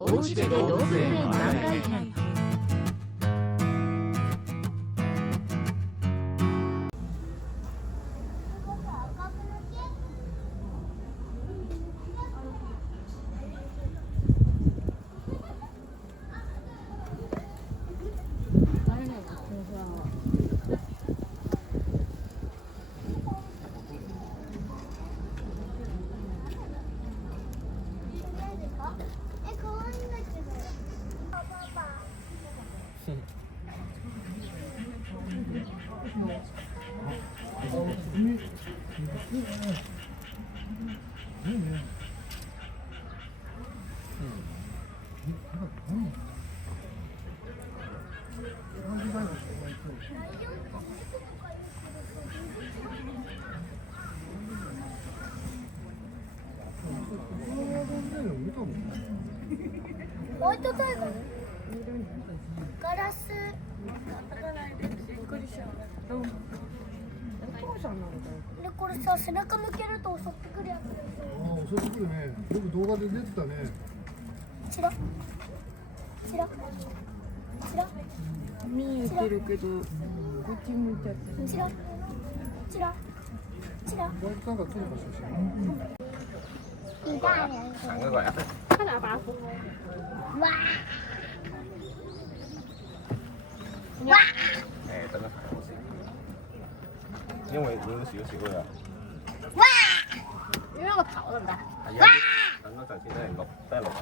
おうちで動物園番外編。ホワイトタイガーガラスでこれさ背中向けると襲ってくるやつ。ああ、襲ってくるね。よく動画で出てたね。チラチラチラ見えてるけど、こっち向いちゃってる。チラチラチラ。ホワイトタイガー撮るか写真。thẳng cái gọi áp đấy. Wow. Nè, tao nó thẳng một xíu. Nhưng mà nó xíu xíu rồi à. 因为我跑了吧。 Tao nó cần chỉ là lọc, tay lọc.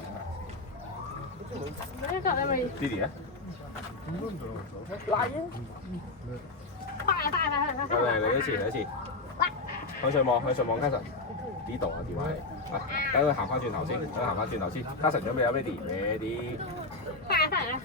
Đây Đi đi á. Rồi này, lấy gì? Hướng上網，嘉實呢度啊電話嚟，啊，等佢行翻轉頭先，嘉實準備啊 ，ready。嘉實咧。